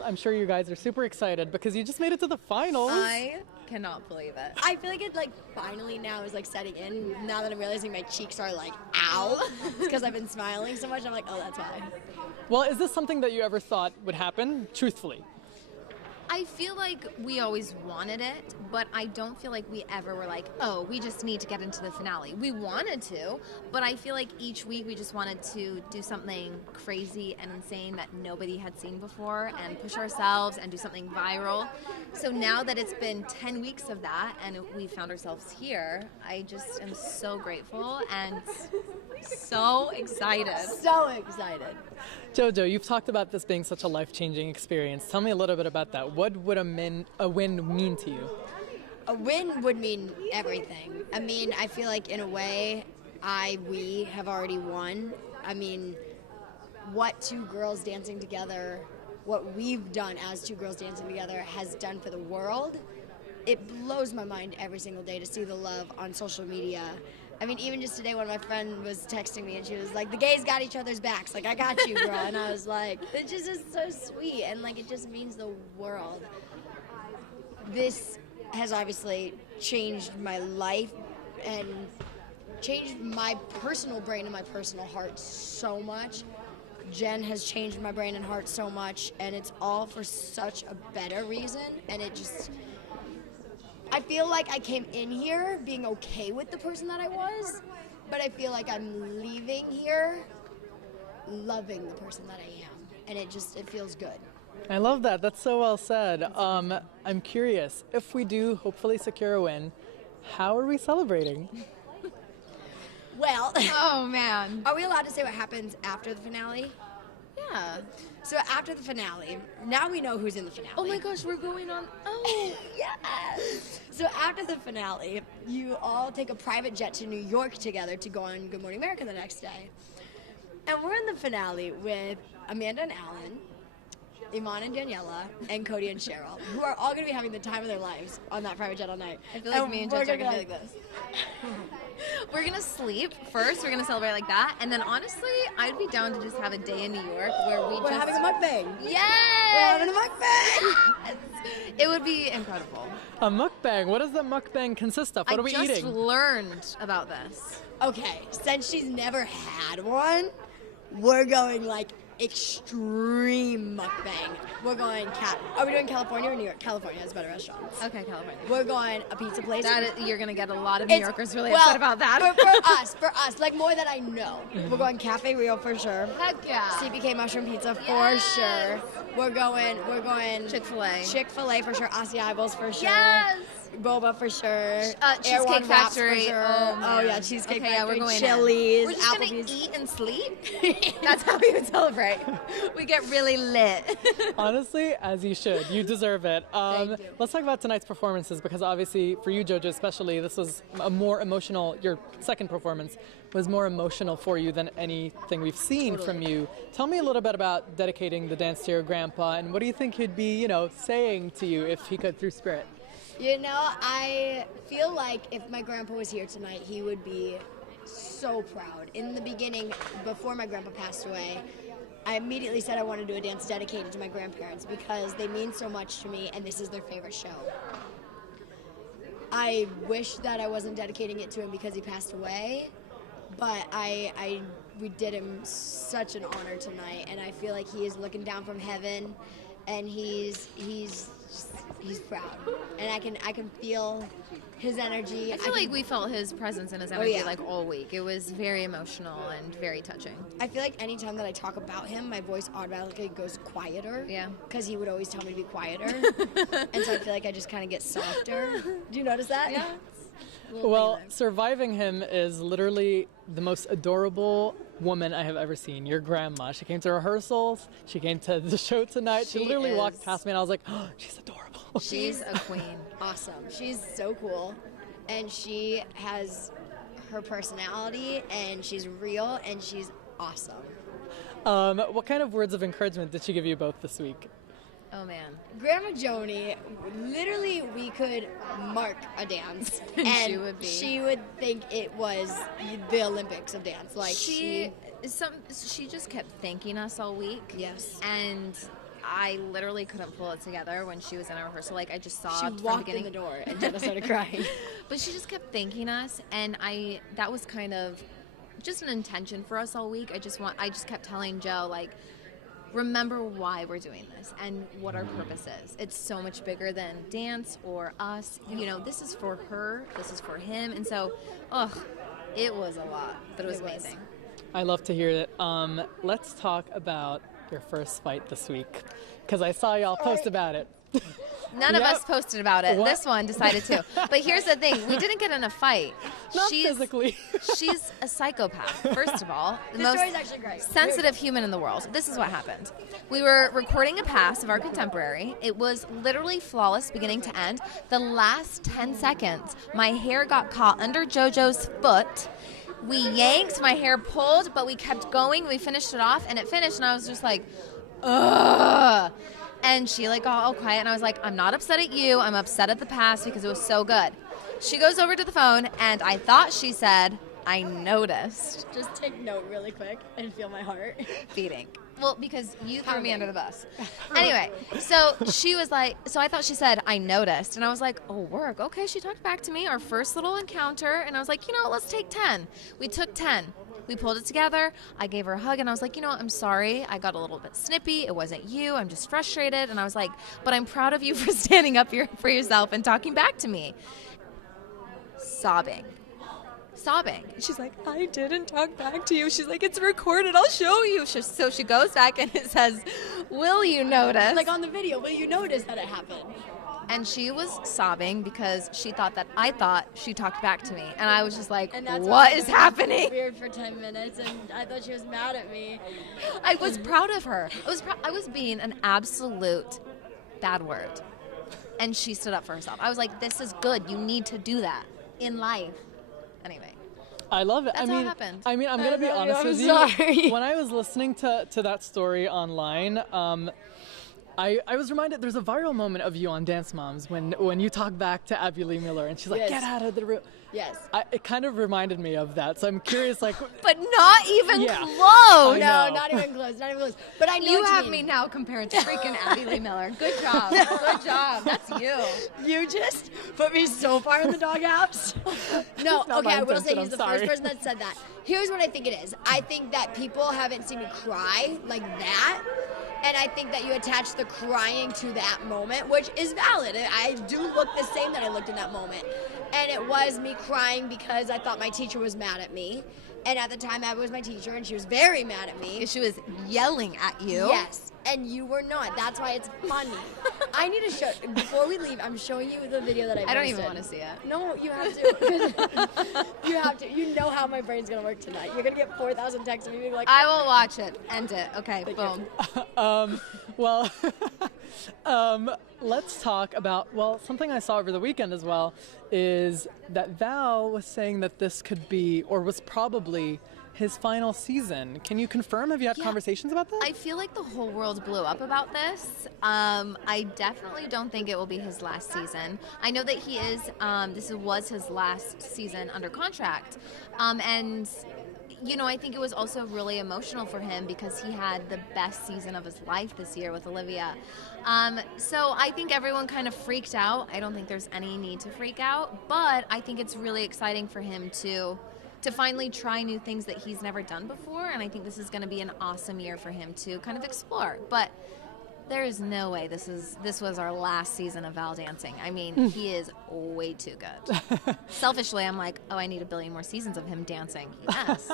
I'm sure you guys are super excited because you just made it to the finals. I cannot believe it. I feel like it finally now is setting in. Now that I'm realizing my cheeks are ow. It's because I've been smiling so much. I'm like, oh, that's why. Well, is this something that you ever thought would happen, truthfully? I feel like we always wanted it, but I don't feel like we ever were like, oh, we just need to get into the finale. We wanted to, but I feel like each week we just wanted to do something crazy and insane that nobody had seen before and push ourselves and do something viral. So now that it's been 10 weeks of that and we found ourselves here, I just am so grateful and so excited. So excited. JoJo, you've talked about this being such a life-changing experience. Tell me a little bit about that. What would a win mean to you? A win would mean everything. I mean, I feel like in a way, we have already won. I mean, what two girls dancing together, what we've done as two girls dancing together has done for the world, it blows my mind every single day to see the love on social media. I mean, even just today, one of my friends was texting me, and she was like, the gays got each other's backs. I got you, girl. And I was like, it just is so sweet, and, it just means the world. This has obviously changed my life and changed my personal brain and my personal heart so much. Jen has changed my brain and heart so much, and it's all for such a better reason, and it just... I feel like I came in here being okay with the person that I was, but I feel like I'm leaving here loving the person that I am, and it feels good. I love that. That's so well said. I'm curious, if we do hopefully secure a win, how are we celebrating? Well, oh man. Are we allowed to say what happens after the finale? Yeah. So after the finale, now we know who's in the finale. Oh my gosh, we're going on. Oh, yes. So after the finale, you all take a private jet to New York together to go on Good Morning America the next day. And we're in the finale with Amanda and Alan, Iman and Daniela, and Cody and Cheryl, who are all going to be having the time of their lives on that private jet all night. I feel like me and JoJo are going to be like this. We're going to sleep first. We're going to celebrate like that. And then honestly, I'd be down to just have a day in New York where we're having a mukbang. Yes! We're having a mukbang! It would be incredible. A mukbang? What does the mukbang consist of? What are we eating? I just learned about this. Okay, since she's never had one, we're going extreme mukbang. We're going Are we doing California or New York? California has better restaurants. Okay, California. We're going a pizza place. You're going to get a lot of New Yorkers really upset about that. For us, more that I know. We're going Cafe Rio for sure. Heck yeah. CBK Mushroom Pizza for sure. We're going Chick-fil-A. Chick-fil-A for sure. Acai for sure. Yes. Boba for sure. Cheesecake Factory. For sure. Oh yeah, Cheesecake Factory. Yeah, we're going Chili's. We're just going to eat and sleep. That's how we would celebrate. We get really lit. Honestly, as you should. You deserve it. Thank you. Let's talk about tonight's performances, because obviously for you, JoJo, especially, this was a more emotional, your second performance was more emotional for you than anything we've seen from you. Tell me a little bit about dedicating the dance to your grandpa, and what do you think he'd be, saying to you if he could through spirit? I feel like if my grandpa was here tonight, he would be so proud. In the beginning, before my grandpa passed away, I immediately said I wanted to do a dance dedicated to my grandparents because they mean so much to me and this is their favorite show. I wish that I wasn't dedicating it to him because he passed away, but we did him such an honor tonight, and I feel like he is looking down from heaven, and he's proud, and I can feel his energy. I feel like we felt his presence and his energy all week. It was very emotional and very touching. I feel like anytime that I talk about him, my voice automatically goes quieter. Yeah. Because he would always tell me to be quieter, and so I feel like I just kind of get softer. Do you notice that? Yeah. Well, surviving him is literally the most adorable woman I have ever seen. Your grandma. She came to rehearsals. She came to the show tonight. She literally walked past me, and I was like, oh, she's adorable. She's a queen. Awesome. She's so cool, and she has her personality, and she's real, and she's awesome. What kind of words of encouragement did she give you both this week? Oh man. Grandma Joanie, literally we could mark a dance and she would think it was the Olympics of dance. Like she just kept thanking us all week. Yes. And I literally couldn't pull it together when she was in our rehearsal. Like, I just sobbed She from the walked beginning. in the door and Jenna started crying. But she just kept thanking us, and that was kind of just an intention for us all week. I just kept telling Joe, like, remember why we're doing this and what our purpose is. It's so much bigger than dance or us. You know, this is for her, this is for him. And so, it was a lot, but it was amazing. I love to hear it. Let's talk about your first fight this week, because I saw y'all post about it. None of us posted about it. What? This one decided to. But here's the thing. We didn't get in a fight. Not physically. She's a psychopath, first of all. The This most story's actually great. sensitive human in the world. This is what happened. We were recording a pass of our contemporary. It was literally flawless beginning to end. The last 10 seconds, my hair got caught under JoJo's foot. We yanked, my hair pulled, but we kept going. We finished it off, and it finished, and I was just like, ugh. And she like got all quiet, and I was like, I'm not upset at you. I'm upset at the pass because it was so good. She goes over to the phone, and I thought she said, I noticed. Just take note really quick and feel my heart beating. Well, because you threw me under the bus. Anyway, so she was like, so I thought she said, I noticed. And I was like, oh, work. Okay, she talked back to me, our first little encounter. And I was like, you know, let's take 10. We took 10. We pulled it together. I gave her a hug, and I was like, you know, I'm sorry. I got a little bit snippy. It wasn't you. I'm just frustrated. And I was like, but I'm proud of you for standing up for yourself and talking back to me. Sobbing. She's like, I didn't talk back to you. She's like, it's recorded. I'll show you. So she goes back, and it says, will you notice? like on the video, will you notice that it happened? And she was sobbing because I thought she talked back to me. And I was just like, And that's what is happening? Weird for 10 minutes, and I thought she was mad at me. I was proud of her. I was being an absolute bad word. And she stood up for herself. I was like, this is good. You need to do that in life. Anyway. I love it. That's how it happened. I mean, I'm going to be honest with you. Sorry. When I was listening to that story online, I was reminded there's a viral moment of you on Dance Moms when you talk back to Abby Lee Miller, and she's like, Yes. get out of the room. Yes. It kind of reminded me of that, so I'm curious, like... But not even Yeah. close. I No, know. not even close. But I know You what have mean. me now compared to freaking Abby Lee Miller. Good job. Good job. That's you. You just put me so far in the doghouse. No, Not okay, my I will say intention, he's the I'm sorry. first person that said that. Here's what I think it is. I think that people haven't seen me cry like that. And I think that you attach the crying to that moment, which is valid. I do look the same that I looked in that moment. And it was me crying because I thought my teacher was mad at me. And at the time, Abby was my teacher, and she was very mad at me. She was yelling at you. Yes, and you were not. That's why it's funny. I need to show, before we leave, I'm showing you the video that I posted. I don't even want to see it. No, you have to. You have to. You know how my brain's going to work tonight. You're going to get 4,000 texts of me being like, I will watch it. End it. Okay, boom. Well, let's talk about, something I saw over the weekend as well is that Val was saying that this could be, or was probably, his final season. Can you confirm? Have you had conversations about that? I feel like the whole world blew up about this. I definitely don't think it will be his last season. I know that he is, this was his last season under contract. And you know, I think it was also really emotional for him because he had the best season of his life this year with Olivia. So I think everyone kind of freaked out. I don't think there's any need to freak out, but I think it's really exciting for him to finally try new things that he's never done before, and I think this is going to be an awesome year for him to kind of explore. But there is no way this was our last season of Val dancing. I mean, he is way too good. Selfishly, I'm like, oh, I need a billion more seasons of him dancing. Yes.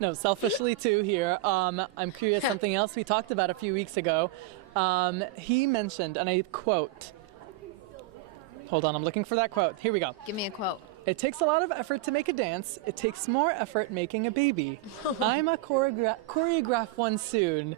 No, selfishly too here. I'm curious, something else we talked about a few weeks ago. He mentioned, and I quote, hold on, I'm looking for that quote. Here we go. Give me a quote. It takes a lot of effort to make a dance. It takes more effort making a baby. I'm a choreograph one soon.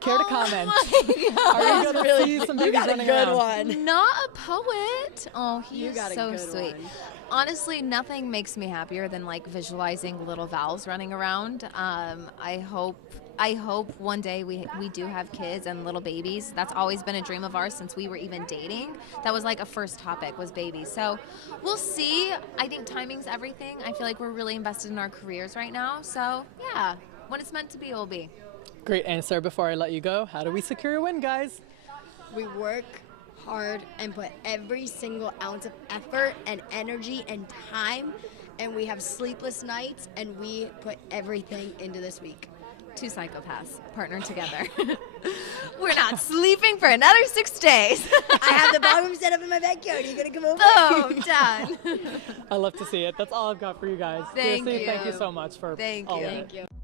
Care to comment? Are we going to see some babies running around? one. Not a poet. Oh, You he's got a so good sweet. one. Honestly, nothing makes me happier than like visualizing little Vals running around. I hope one day we do have kids and little babies. That's always been a dream of ours since we were even dating. That was like a first topic, was babies. So we'll see. I think timing's everything. I feel like we're really invested in our careers right now. So yeah, when it's meant to be, it will be. Great answer. Before I let you go, how do we secure a win, guys? We work hard and put every single ounce of effort and energy and time, and we have sleepless nights, and we put everything into this week. 2 psychopaths partnered together. We're not sleeping for another 6 days. I have the ballroom set up in my backyard. Are you going to come over? Boom, done. I love to see it. That's all I've got for you guys. Thank Seriously, you. thank you so much for Thank all you. of it. Thank you.